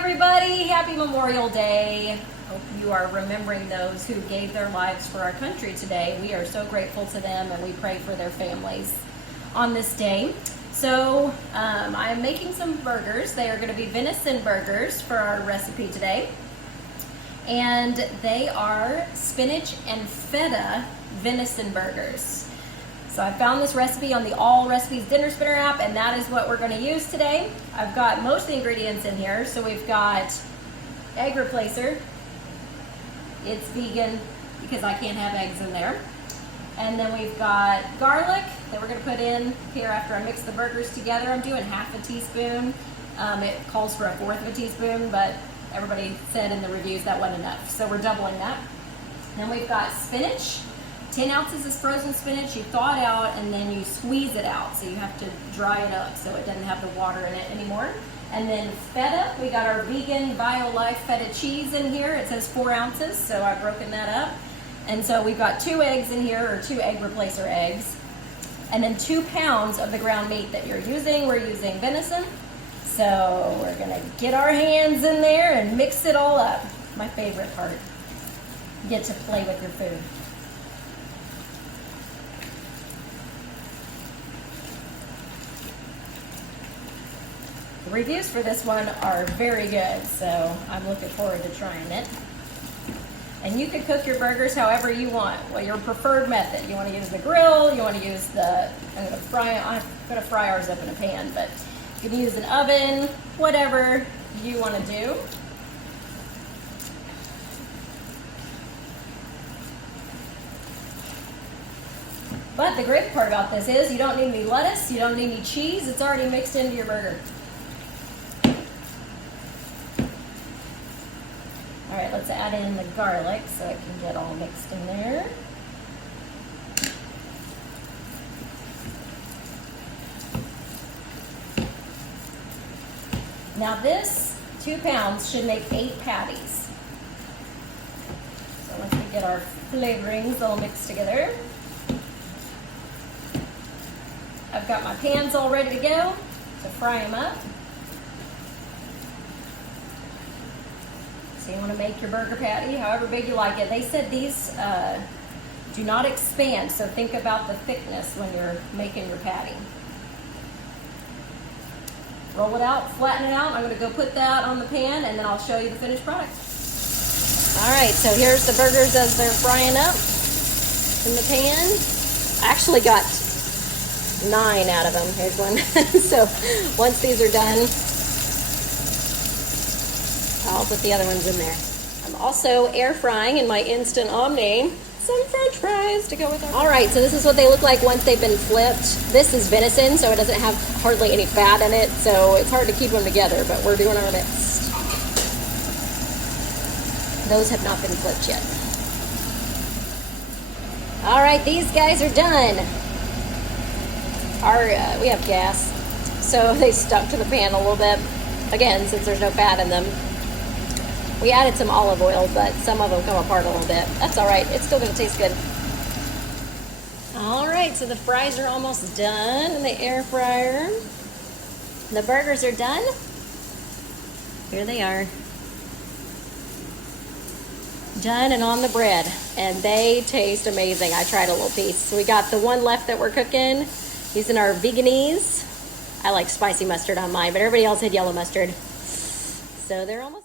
everybody. Happy Memorial Day. Hope you are remembering those who gave their lives for our country today. We are so grateful to them and we pray for their families on this day. So I'm making some burgers. They are going to be venison burgers for our recipe today. And they are spinach and feta venison burgers. So I found this recipe on the All Recipes Dinner Spinner app, and that is what we're going to use today. I've got most of the ingredients in here. So we've got egg replacer. It's vegan because I can't have eggs in there. And then we've got garlic that we're going to put in here after I mix the burgers together. I'm doing half a teaspoon. It calls for a fourth of a teaspoon, but everybody said in the reviews that wasn't enough. So we're doubling that. Then we've got spinach. 10 ounces is frozen spinach. You thaw it out and then you squeeze it out. So you have to dry it up so it doesn't have the water in it anymore. And then feta. We got our vegan BioLife feta cheese in here. It says 4 ounces, so I've broken that up. And so we've got 2 eggs in here, or 2 egg replacer eggs. And then 2 pounds of the ground meat that you're using. We're using venison. So we're gonna get our hands in there and mix it all up. My favorite part. You get to play with your food. The reviews for this one are very good, so I'm looking forward to trying it. And you can cook your burgers however you want, well, your preferred method. You want to use the grill, you want to use I'm going to fry ours up in a pan, but you can use an oven, whatever you want to do. But the great part about this is you don't need any lettuce, you don't need any cheese, it's already mixed into your burger. All right, let's add in the garlic so it can get all mixed in there. Now this 2 pounds should make 8 patties. So once we get our flavorings all mixed together, I've got my pans all ready to go to fry them up. So you want to make your burger patty however big you like it. They said these do not expand, so think about the thickness when you're making your patty. Roll it out, flatten it out. I'm going to go put that on the pan and then I'll show you the finished product. All right, so here's the burgers as they're frying up in the pan. I actually got 9 out of them. Here's one. So once these are done, I'll put the other ones in there. I'm also air frying in my Instant Omni some French fries to go with them. All right, so this is what they look like once they've been flipped. This is venison, so it doesn't have hardly any fat in it, so it's hard to keep them together, but we're doing our best. Those have not been flipped yet. All right, these guys are done. We have gas, so they stuck to the pan a little bit. Again, since there's no fat in them. We added some olive oil, but some of them come apart a little bit. That's all right. It's still going to taste good. All right, so the fries are almost done in the air fryer. The burgers are done. Here they are. Done and on the bread, and they taste amazing. I tried a little piece. So we got the one left that we're cooking. Using our veganese. I like spicy mustard on mine, but everybody else had yellow mustard. So they're almost